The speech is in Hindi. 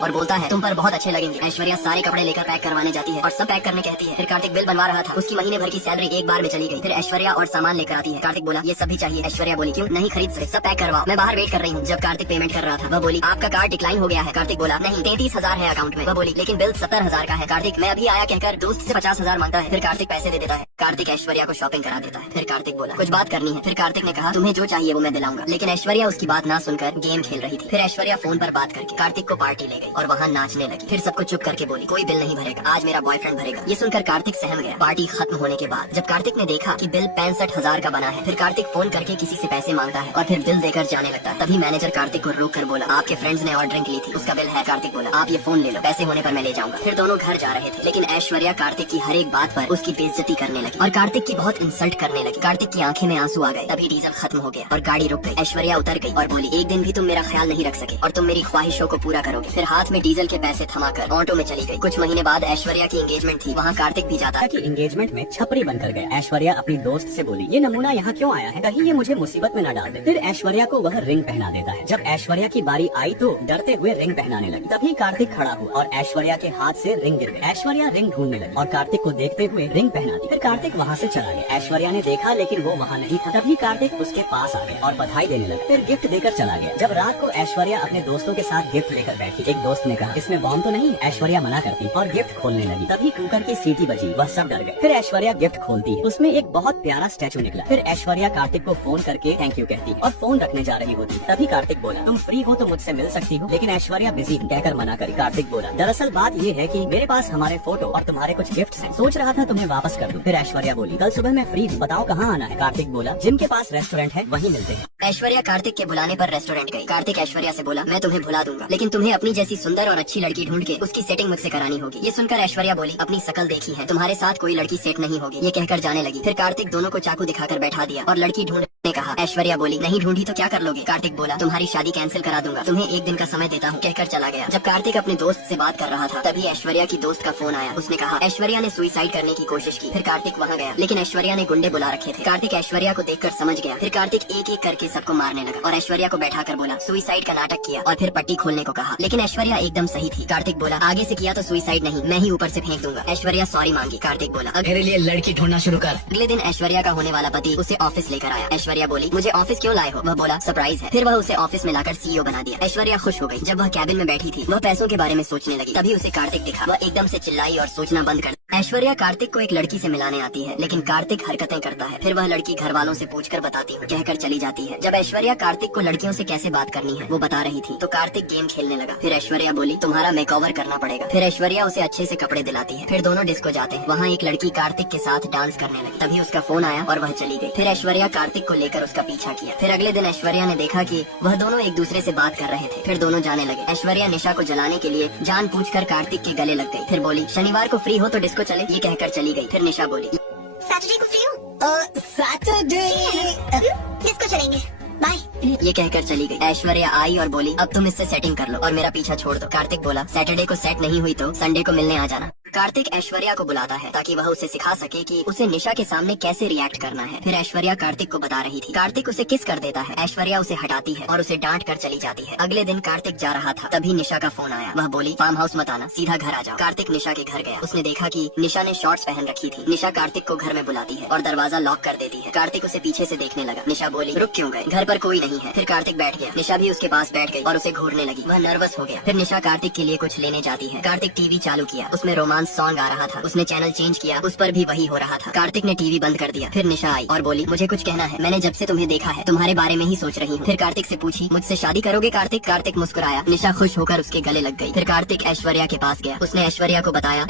और बोलता है तुम पर बहुत अच्छे लगेंगे। ऐश्वर्या सारे कपड़े लेकर पैक करवाने जाती है और सब पैक करने कहती है। फिर कार्तिक बिल बनवा रहा था, उसकी महीने भर की सैलरी एक बार में चली गई। फिर ऐश्वर्या और सामान लेकर आती है। कार्तिक बोला ये सब भी चाहिए। ऐश्वर्या बोली क्यों नहीं खरीद सकते, सब पैक करवाओ, मैं बाहर वेट कर रही हूँ। जब कार्तिक पेमेंट कर रहा था वह बोली आपका कार्ड डिक्लाइन हो गया है। कार्तिक बोला नहीं 33,000 है अकाउंट में। वह बोली लेकिन बिल 70,000 का है। कार्तिक मैं अभी आया कहकर दोस्त से 50,000 मांगता है। फिर कार्तिक पैसे दे देता है। कार्तिक ऐश्वर्या को शॉपिंग करा देता है। फिर कार्तिक बोला कुछ बात करनी है। फिर कार्तिक ने कहा तुम्हें जो चाहिए वो मैं दिलाऊंगा, लेकिन ऐश्वर्या उसकी बात ना सुनकर गेम खेल रही थी। फिर ऐश्वर्या फोन पर बात करके कार्तिक को पार्टी ले गई और वहाँ नाचने लगी। फिर सबको चुप करके बोली कोई बिल नहीं भरेगा, आज मेरा बॉयफ्रेंड भरेगा। ये सुनकर कार्तिक सहम गया। पार्टी खत्म होने के बाद जब कार्तिक ने देखा कि बिल 65,000 का बना है, फिर कार्तिक फोन करके किसी से पैसे मांगता है और फिर बिल देकर जाने लगता है। तभी मैनेजर कार्तिक को रोक कर बोला आपके फ्रेंड्स ने और ड्रिंक ली थी, उसका बिल है। कार्तिक बोला आप ये फोन ले लो, पैसे होने पर मैं ले जाऊंगा। फिर दोनों घर जा रहे थे, लेकिन ऐश्वर्या कार्तिक की हर एक बात पर उसकी बेइज्जती करने लगी और कार्तिक की बहुत इंसल्ट करने लगी। कार्तिक की आंखें में आंसू आ गए। तभी डीजल खत्म हो गया और गाड़ी रुक गई। ऐश्वर्या उतर गई और बोली एक दिन भी तुम मेरा ख्याल नहीं रख सके और तुम मेरी ख्वाहिशों को पूरा करोगे। फिर हाथ में डीजल के पैसे थमाकर ऑटो में चली गई। कुछ महीने बाद ऐश्वर्या की एंगेजमेंट थी, वहाँ कार्तिक भी जाता कि एंगेजमेंट में छपरी बनकर गया। ऐश्वर्या अपनी दोस्त से बोली ये नमूना यहाँ क्यों आया है, कहीं ये मुझे मुसीबत में न डाल दे। फिर ऐश्वर्या को वह रिंग पहना देता है। जब ऐश्वर्या की बारी आई तो डरते हुए रिंग पहनाने लगी। तभी कार्तिक खड़ा हुआ और ऐश्वर्या के हाथ से रिंग गिर गई। ऐश्वर्या रिंग ढूंढने लगी और कार्तिक को देखते हुए रिंग पहना दी। फिर कार्तिक वहाँ से चला गया। ऐश्वर्या ने देखा लेकिन वो वहाँ नहीं था। तभी कार्तिक उसके पास आ गया और बधाई देने लगा। फिर गिफ्ट देकर चला गया। जब रात को ऐश्वर्या अपने दोस्तों के साथ गिफ्ट लेकर बैठी, एक दोस्त ने कहा इसमें बॉम्ब तो नहीं। ऐश्वर्या मना करती और गिफ्ट खोलने लगी। तभी कुकर की सीटी बजी, वह सब डर गए। फिर ऐश्वर्या गिफ्ट खोलती है, उसमें एक बहुत प्यारा स्टैचू निकला। फिर ऐश्वर्या कार्तिक को फोन करके थैंक यू कहती और फोन रखने जा रही होती। तभी कार्तिक बोला तुम फ्री हो तो मुझसे मिल सकती हो, लेकिन ऐश्वर्या बिजी कहकर मना करी। कार्तिक बोला दरअसल बात ये है कि मेरे पास हमारे फोटो और तुम्हारे कुछ गिफ्ट्स हैं, सोच रहा था तुम्हें वापस कर दूं। फिर ऐश्वर्या बोली कल सुबह मैं फ्री हूँ, बताओ कहाँ आना है। कार्तिक बोला जिनके पास रेस्टोरेंट है वहीं मिलते हैं। ऐश्वर्या कार्तिक के बुलाने पर रेस्टोरेंट गई। कार्तिक ऐश्वर्या से बोला मैं तुम्हें भुला दूंगा, लेकिन तुम्हें अपनी जैसी सुंदर और अच्छी लड़की ढूंढ के उसकी सेटिंग मुझसे करानी होगी। ये सुनकर ऐश्वर्या बोली अपनी शकल देखी है, तुम्हारे साथ कोई लड़की सेट नहीं होगी। ये कहकर जाने लगी। फिर कार्तिक दोनों को चाकू दिखाकर बैठा दिया और लड़की ढूंढने कहा। ऐश्वर्या बोली नहीं ढूंढी तो क्या कर लोगे। कार्तिक बोला तुम्हारी शादी कैंसिल करा दूंगा, तुम्हें एक दिन का समय देता हूँ, कहकर चला गया। जब कार्तिक अपने दोस्त से बात कर रहा था तभी ऐश्वर्या की दोस्त का फोन आया। उसने कहा ऐश्वर्या ने सुसाइड करने की कोशिश की। फिर कार्तिक वहाँ गया, लेकिन ऐश्वर्या ने गुंडे बुला रखे थे। कार्तिक ऐश्वर्या को देखकर समझ गया। फिर कार्तिक एक एक करके सबको मारने लगा और ऐश्वर्या को बैठाकर बोला सुसाइड का नाटक किया और फिर पट्टी खोलने को कहा, लेकिन ऐश्वर्या एकदम सही थी। कार्तिक बोला आगे से किया तो सुसाइड नहीं, मैं ही ऊपर से फेंक दूंगा। ऐश्वर्या सॉरी मांगी। कार्तिक बोला मेरे लिए लड़की ढूंढना शुरू कर। अगले दिन ऐश्वर्या का होने वाला पति उसे ऑफिस लेकर आया। ऐश्वर्या बोली मुझे ऑफिस क्यों लाए हो। वह बोला सरप्राइज है। फिर वह उसे ऑफिस में लाकर सीईओ बना दिया। ऐश्वर्या खुश हो गई। जब वह कैबिन में बैठी थी वह पैसों के बारे में सोचने लगी। तभी उसे कार्तिक दिखा। वह एकदम से चिल्लाई और सोचना बंद कर। ऐश्वर्या कार्तिक को एक लड़की से मिलाने आती है, लेकिन कार्तिक हरकतें करता है। फिर वह लड़की घर वालों से पूछकर बताती हूँ कहकर चली जाती है। जब ऐश्वर्या कार्तिक को लड़कियों से कैसे बात करनी है वो बता रही थी तो कार्तिक गेम खेलने लगा। फिर ऐश्वर्या बोली तुम्हारा मेकओवर करना पड़ेगा। फिर ऐश्वर्या उसे अच्छे से कपड़े दिलाती है। फिर दोनों डिस्को जाते हैं। वहाँ एक लड़की कार्तिक के साथ डांस करने लगी। तभी उसका फोन आया और वह चली गई। फिर ऐश्वर्या कार्तिक को लेकर उसका पीछा किया। फिर अगले दिन ऐश्वर्या ने देखा कि वह दोनों एक दूसरे से बात कर रहे थे। फिर दोनों जाने लगे। ऐश्वर्या निशा को जलाने के लिए जानबूझकर कार्तिक के गले लग गई। फिर बोली शनिवार को फ्री हो तो डिस्को चले, ये कहकर चली गई। फिर निशा बोली सैटरडे को फ्री हो, सैटरडे डिस्को चलेंगे, बाय। ये कहकर चली गई। ऐश्वर्या आई और बोली अब तुम इससे सेटिंग कर लो और मेरा पीछा छोड़ दो। कार्तिक बोला सैटरडे को सेट नहीं हुई तो संडे को मिलने आ जाना। कार्तिक ऐश्वर्या को बुलाता है ताकि वह उसे सिखा सके कि उसे निशा के सामने कैसे रिएक्ट करना है। फिर ऐश्वर्या कार्तिक को बता रही थी। कार्तिक उसे किस कर देता है। ऐश्वर्या उसे हटाती है और उसे डांट कर चली जाती है। अगले दिन कार्तिक जा रहा था तभी निशा का फोन आया। वह बोली फार्म हाउस मत आना, सीधा घर आ जाओ। कार्तिक निशा के घर गया। उसने देखा कि निशा ने शॉर्ट्स पहन रखी थी। निशा कार्तिक को घर में बुलाती है और दरवाजा लॉक कर देती है। कार्तिक उसे पीछे से देखने लगा। निशा बोली रुक क्यों गए, घर पर कोई नहीं है। फिर कार्तिक बैठ गया। निशा भी उसके पास बैठ गई और उसे घूरने लगी। वह नर्वस हो गया। फिर निशा कार्तिक के लिए कुछ लेने जाती है। कार्तिक टीवी चालू किया, उसमें रोमांस सॉन्ग आ रहा था। उसने चैनल चेंज किया, उस पर भी वही हो रहा था। कार्तिक ने टीवी बंद कर दिया। फिर निशा आई और बोली मुझे कुछ कहना है, मैंने जब से तुम्हें देखा है तुम्हारे बारे में ही सोच रही हूँ। फिर कार्तिक से पूछी मुझसे शादी करोगे कार्तिक। कार्तिक मुस्कुराया। निशा खुश होकर उसके गले लग गई। फिर कार्तिक ऐश्वर्या के पास गया। उसने ऐश्वर्या को बताया